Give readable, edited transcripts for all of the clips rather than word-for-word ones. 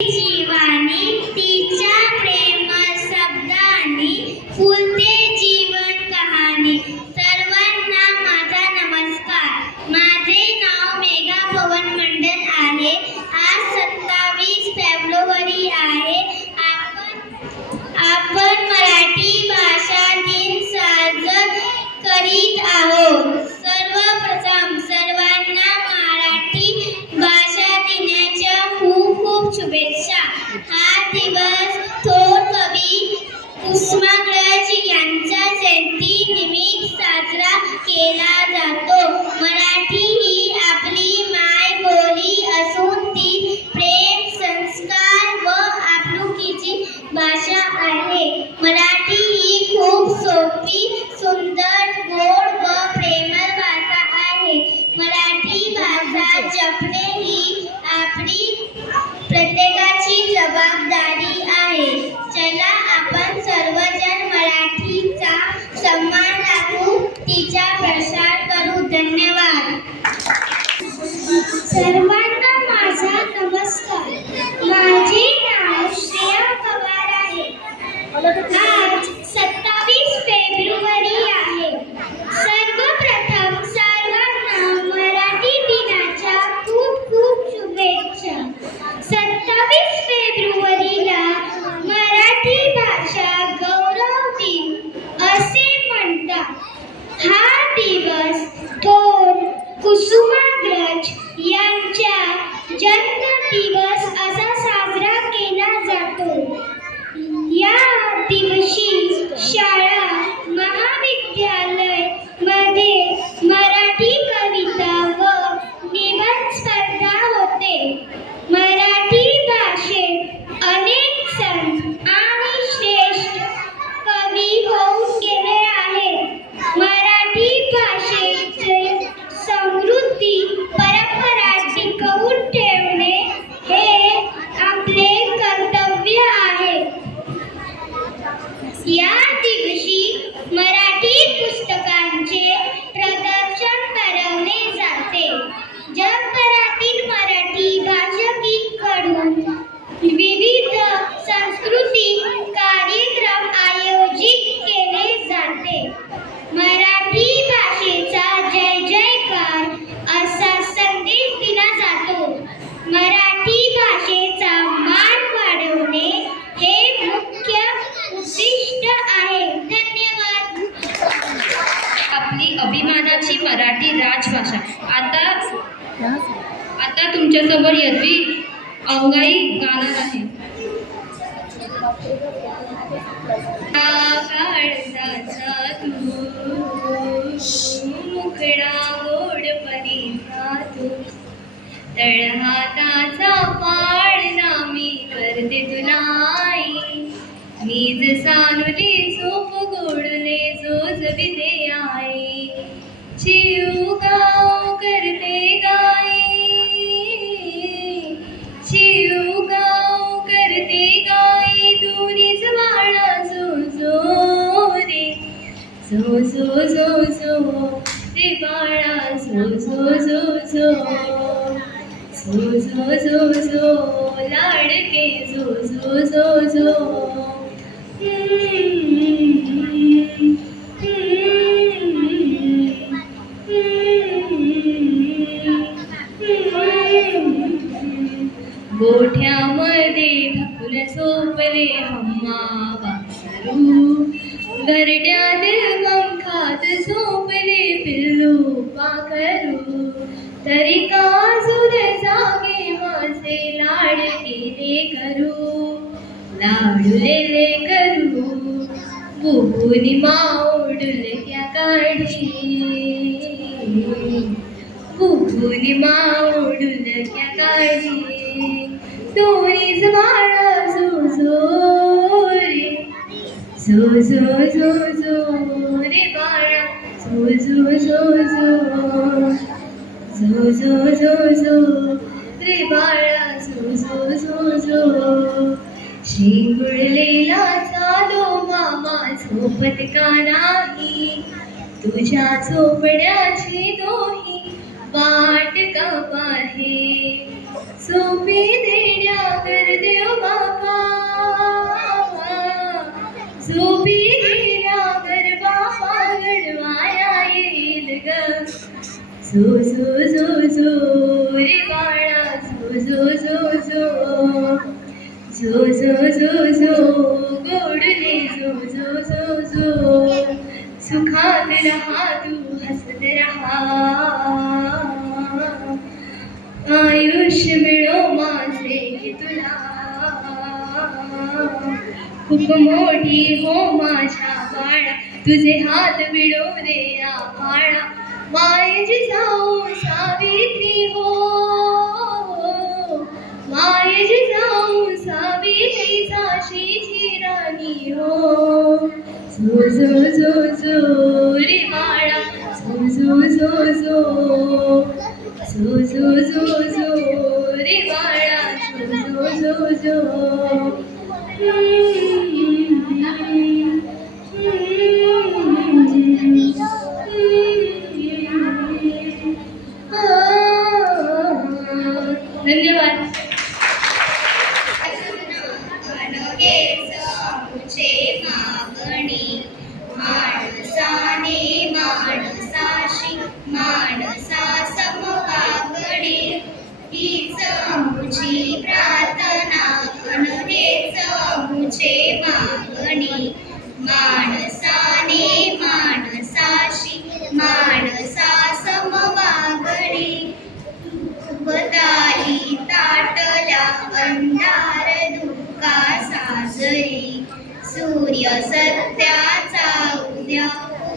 जीवानी तिच्या प्रेम शब्दांनी फुलते जीवन कहाणी. सर्वांना माझा नमस्कार. माझे नाव मेघा पवन मंडल आहे. आज 27 फेब्रुवारी आहे. आपण मराठी भाषा दिन साजरा करीत आहोत. सर्वप्रथम सर्वांना मराठी भाषा दिनाच्या खूप खूप शुभेच्छा. हा दिवस थोर कवी कुसुमाग्रज यांच्या जयंती निमित्त साजरा केला जातो. मराठी ही आपली मायबोली असून ती प्रेम, संस्कार व आपुलकीची भाषा आहे. मराठी ही खूप सोपी, सुंदर, गोड व प्रेमळ भाषा आहे. मराठी भाषा जपणे ही आपली प्रत्येकाची जबाबदारी आहे. चला आपण सर्वजण मराठीचा सन्मान राखू, तिचा प्रसार करू. धन्यवाद. सर्वांना माझा नमस्कार. माझे नाव श्रेया पवार आहे. आज 27 फेब्रुवारी आहे. सर्वप्रथम सर्वांना मराठी दिनाच्या खूप खूप शुभेच्छा. 27 फेब्रुवारीला मराठी भाषा गौरव दिन असे म्हणतात. हा दिवस थोर कुसुमाग्रज यांचा जन्मदिवस असा साजरा केला जातो. या दिवशी शाळा, महाविद्यालय मध्ये मराठी कविता व निबंध स्पर्धा होते. मराठी भाषेत अनेक संत आणि श्रेष्ठ कवी होऊन गेले आहेत. मराठी भाषेची समृद्धी परंपरा टिकवून ठेवणे हे आपले कर्तव्य आहे. या दिवशी मराठी पुस्तकांचे प्रदर्शन भरवले जाते. जगभरातील मराठी भाषिकांकडून विविध सांस्कृतिक कार्यक्रम आयोजित केले जाते. मराठी भाषेचा जय जयकार असा संदेश दिला जातो. मराठी भाषेचा मान वाढवणे हे मुख्य उद्दिष्ट आहे. धन्यवाद. आपली अभिमानाची मराठी राजभाषा. आता तुमच्यासमोर यदवी अंगाई गाणार आहे. मुखडा गोड परीचा तू, तळहाताचा पाळणा मी करते तुला आई. मी जसानुले सोप गोडले जोजविते आई. चिऊ गाव करते गाई, चिऊ गाव करते गाई. दोन्हीच बाळा जो जो रे, जो जो जो जो रे बाळा, जो जो जो जो, जो जो जो जो लाडके, जो जो जो जो. गोठ्यामध्ये ढकून सोपले हम्मा वासरू, घरट्यात पंखात झोपले पिल्लू पाखरू. तरी काजून जागे माझे लाडके करू, लाडुले करू. बुबुनी माऊडुलक्या काढी, बुबुनी माऊडुलक्या काढी. दोन्हीच बाळा जो जो रे, जो जो जो जो रे बाळा, जो जो जो जो, जो जो जो जो रे बाळा, जो जो जो जो. शिंगुळलेला चालो मामा झोपत का नाही, तुझ्या झोपड्याची दोही वाट का पाहे. सोपी देण्यावर देव बाबा, सोपी देण्यावर बाबा घडवाया येईल ग. झो झो झो झो रे बाळा, झो झो झो झो, झो झो झो झो गोडले झो झो झो झो. सुखात रहा तू, हसत रहा, आयुष्य मिळो माझे की तुला. खूप मोठी हो माझ्या बाळा, तुझे हात विडो रे आभाळा. माय जिजाऊ सावित्री हो, माय जिजाऊ सावित्री झाशीची राणी हो. झो झो झो झो रे बाळा, झो झो झो झो, झो झो झो झो रे बाळा, झो झो झो झो. धन्यवाद. अनघेच आमुचे मागणी, माणसाने माणसाशी माणसा समवागणे. हीच आमुची प्रार्थना, अनघेच आमुचे मागणी, माणसाने माणसाशी माणसा समवागणे. बदाली ताटल्या अंधार धुका साजरी, सूर्य सत्याचा उद्या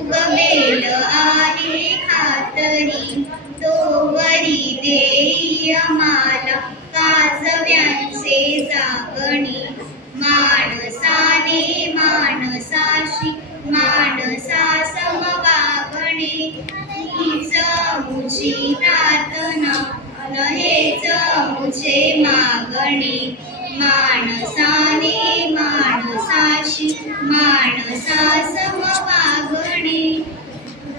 उगवेल आहे खातरी. तोवरी देई आम्हाला काजव्यांचे जागणे, माणसाने माणसाशी माणसा समवागणे. हीच आमुची प्रार्थना, हेच आमुचे मागणे, माणसाने माणसाशी माणसा समवागणे.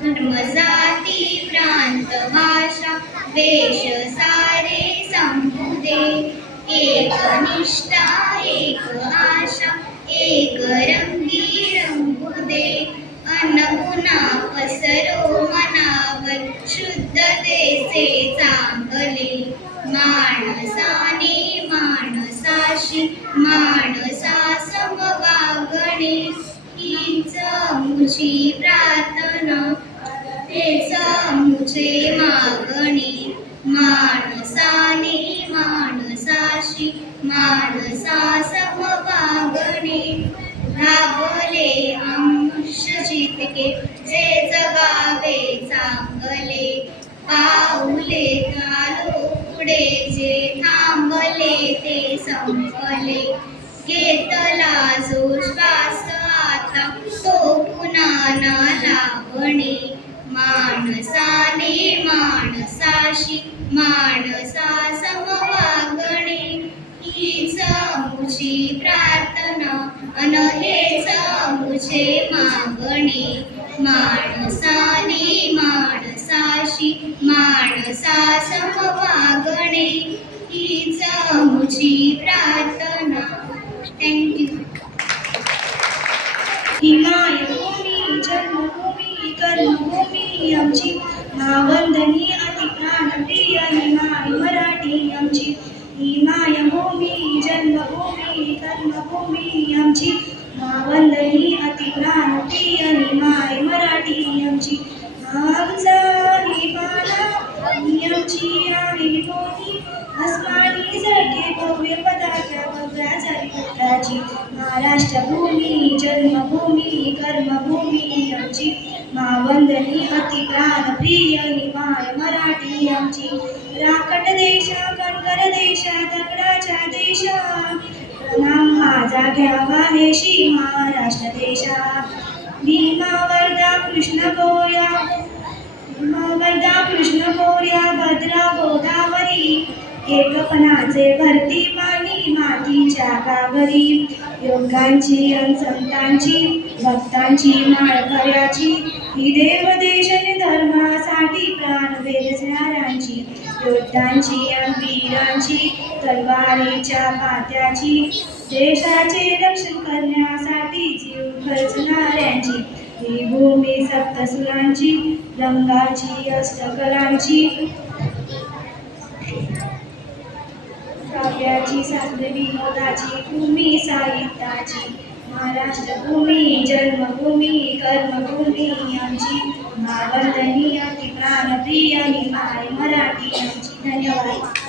धर्म जाती प्रांत भाषा वेश सारे संपू दे, एक निष्ठा एक आशा एक रंगी रंगू दे. अनपुना पसरो मनावर शुद्धतेचे चांगले, माणसाने माणसाशी माणसा समवागणे. हीच आमुची प्रार्थना, हेच आमुचे मागणे, माणसाने माणसाशी माणसा समवागणे. राबले आयुष्य जितके जे जगावे चांगले, पाऊले चालो पुढे जे थांबले ते संपले. घेतला जो श्वास आता तो पुन्हा ना लावणे, माणसाने माणसाशी माणसा समवागणे. हीच आमुची प्रार्थना, अन हेच आमुचे मागणे, माणसाने माणसाशी माणसा समवागणे. हीच आमुची प्रार्थना. थँक्यू. ही मायभूमी जन्मभूमी कर्मभूमी आमची, मावंदनी अति प्राणप्रिय ही माय मराठी आमची. ही मायभूमी जन्मभूमी कर्मभूमी आमची, मावंदनी अति प्राणप्रिय ही माय मराठी आमची. आमचा ही बाणा ही आमची आहे बोनी, अस्मानी जळके भव्य पताका भव्या झाली पुत्राची. महाराष्ट्र भूमी जन्मभूमी कर्मभूमी आमची, मावंदनी अति प्राणप्रिय ही माय मराठी आमची. राकट देशा कणकर देशा दगडाच्या देशा, प्रणाम माझा घ्यावा हेशी महाराष्ट्र देशा. भीमा वर्धा कृष्ण गोया, भीमा वर्धा कृष्ण गोया भद्रा गोदावरी, एकपणाचे भरती पाणी मातीच्या कागरी. योगांची अन संतांची भक्तांची माळकऱ्याची, ही देव देश आणि धर्मासाठी प्राण वेचणाऱ्यांची. योद्धांची आणि वीरांची तलवारीच्या पात्याची देशाचे रक्षण करण्यासाठी जीव खर्चणाऱ्यांची ही भूमी सप्तसुरांची रंगाची अष्टकलांची काव्याची शास्त्र विनोदाची भूमी साहित्याची महाराष्ट्र भूमी जन्मभूमी कर्मभूमी आमची महावंदनीय ती प्राणप्रिय माय मराठी आमची. धन्यवाद.